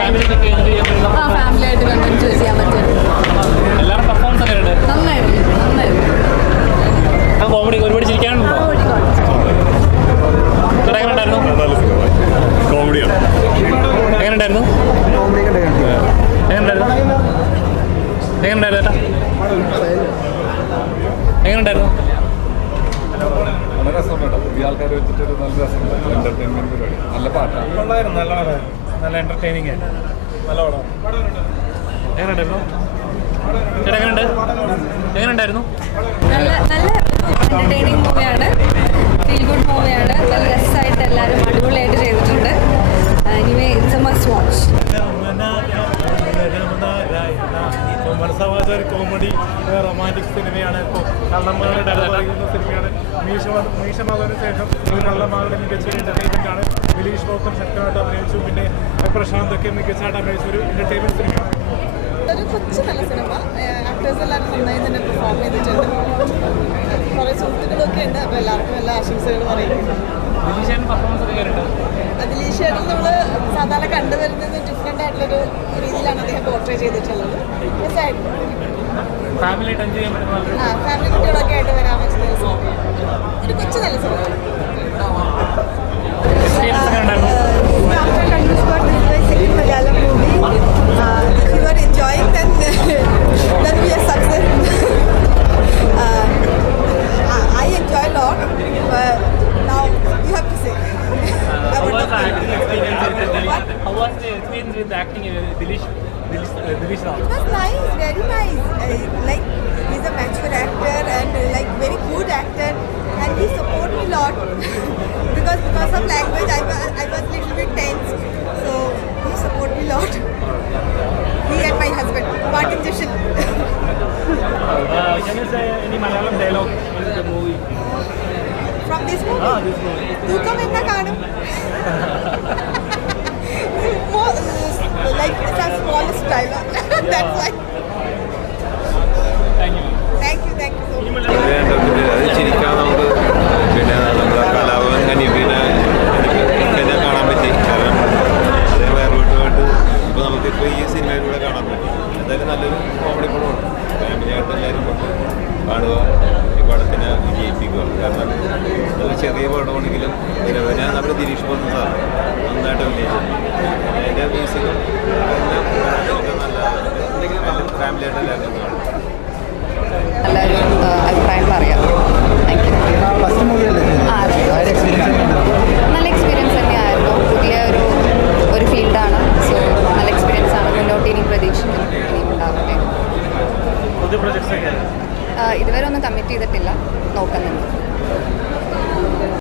Family ആയിട്ട് കണ്ട് enjoy ചെയ്യാൻ പറ്റും. നന്നായിരുന്നു. കോമഡി ഒരുപാട് ചിരിക്കാനുണ്ടോ? കോമഡിയാണ്. എങ്ങനെയുണ്ടായിരുന്നു? എങ്ങനെയുണ്ടായിരുന്നു? നല്ല രസമുണ്ട്. പുതിയ ആൾക്കാർ വെച്ചിട്ടൊരു നല്ല രസമുണ്ട്. എന്റർടൈൻമെന്റ് പരിപാടി. നല്ല പാട്ടാണ്. നല്ല എന്റർടൈനിങ് ആയിട്ട് നല്ല പടം. എങ്ങനെയുണ്ടായിരുന്നു? ചേട്ടാ എങ്ങനെയുണ്ടായിരുന്നു? നല്ല എന്റർടൈനിങ് മൂവിയാണ്. ഫീൽ ഗുഡ് മൂവിയാണ്. നല്ല രസമായിട്ട് എല്ലാവരും അടിപൊളിയായിട്ട് ചെയ്തിട്ടുണ്ട്. Anyway it's a must watch. മനസ്സാവാത്ത ഒരു കോമഡി റൊമാൻറ്റിക് സിനിമയാണ്. ഇപ്പോൾ കള്ളന്മാരുടെ ഡയലോഗ് പറയുന്ന സിനിമയാണ്. മീശമാധവന് ശേഷം കള്ളന്മാരുടെ മികച്ച എൻ്റർടൈൻമെൻറ്റാണ്. ദിലീഷ് പോത്തൻ ശക്തമായിട്ട് അഭിനയിച്ചു. പിന്നെ പ്രശാന്തൊക്കെ മികച്ചതായിട്ട് അഭിനയിച്ച ഒരു എൻ്റർടൈൻമെൻറ്റ് സിനിമയാണ്. ഒരു കൊച്ചു നല്ല സിനിമ. ആക്ടേഴ്സ് എല്ലാവരും നന്നായി തന്നെ പെർഫോം ചെയ്തിട്ടുണ്ട്. കുറേ സുഹൃത്തുക്കളൊക്കെ ഉണ്ട്. അപ്പോൾ എല്ലാവർക്കും എല്ലാ ആശംസകളും അറിയിക്കുന്നു. ദിലീഷേട്ടൻ നമ്മൾ സാധാരണ കണ്ടുവരുന്നത് ഡിഫറെൻ്റ് ആയിട്ടുള്ളൊരു രീതിയിലാണ് അദ്ദേഹം പോർട്രേ ചെയ്തിട്ടുള്ളത്. ഫാമിലി കുട്ടികളൊക്കെ ആയിട്ട് വരാൻ പറ്റുന്ന ഒരു കൊച്ചു നല്ല cinema. Malayalam movie. If you are enjoying, then we are success. I enjoy a lot. But now you have to say. How was the experience with acting Dilish Rao? It was nice, very nice. Like he's a mature actor and like very good actor, and he support me a lot because of language I was little bit tense. So he support me a lot. He and my husband, Martin Jishin. Can you say any Malayalam dialogue in the movie? From this movie? This movie. Tukam enna kaanum. More like it's a smallest dialogue. That's why. Thank you so much. അത് ചിരിക്കാൻ നമുക്ക് പിന്നെ നമ്മുടെ കലാഭവൻ പിന്നെ കാണാൻ പറ്റി. കാരണം അതേ വേറോട്ടുമായിട്ട് ഇപ്പോൾ നമുക്കിപ്പോൾ ഈ സിനിമയിലൂടെ കാണാൻ പറ്റും. എന്തായാലും നല്ലൊരു കോമഡി പടമാണ്. ഫാമിലിയായിട്ട് എല്ലാവരും കൊണ്ട് കാണുക, ഈ പടത്തിനെ വിജയിപ്പിക്കുക. കാരണം അത് ചെറിയ പടമാണെങ്കിലും പിന്നെ നമ്മുടെ ദിലീഷ് പോത്തൻ സാർ നന്നായിട്ട് അഭിനയിച്ചു. അതിൻ്റെ മ്യൂസിക്കും എല്ലാം നല്ല ഫാമിലിയായിട്ട് എല്ലാവരും കാണും. നല്ലൊരു അഭിപ്രായം പറയാം. Thank you. നല്ല എക്സ്പീരിയൻസ് തന്നെയായിരുന്നു. പുതിയ ഒരു ഫീൽഡാണ്. സോ നല്ല എക്സ്പീരിയൻസ് ആണ്. മുന്നോട്ട് ഇനി പ്രതീക്ഷിക്കുന്നു ഇനിയും ഉണ്ടാവട്ടെ. പുതിയ പ്രൊജക്ട്സ് ഒക്കെ ഇതുവരെ ഒന്നും കമ്മിറ്റ് ചെയ്തിട്ടില്ല, നോക്കുന്നുണ്ട്.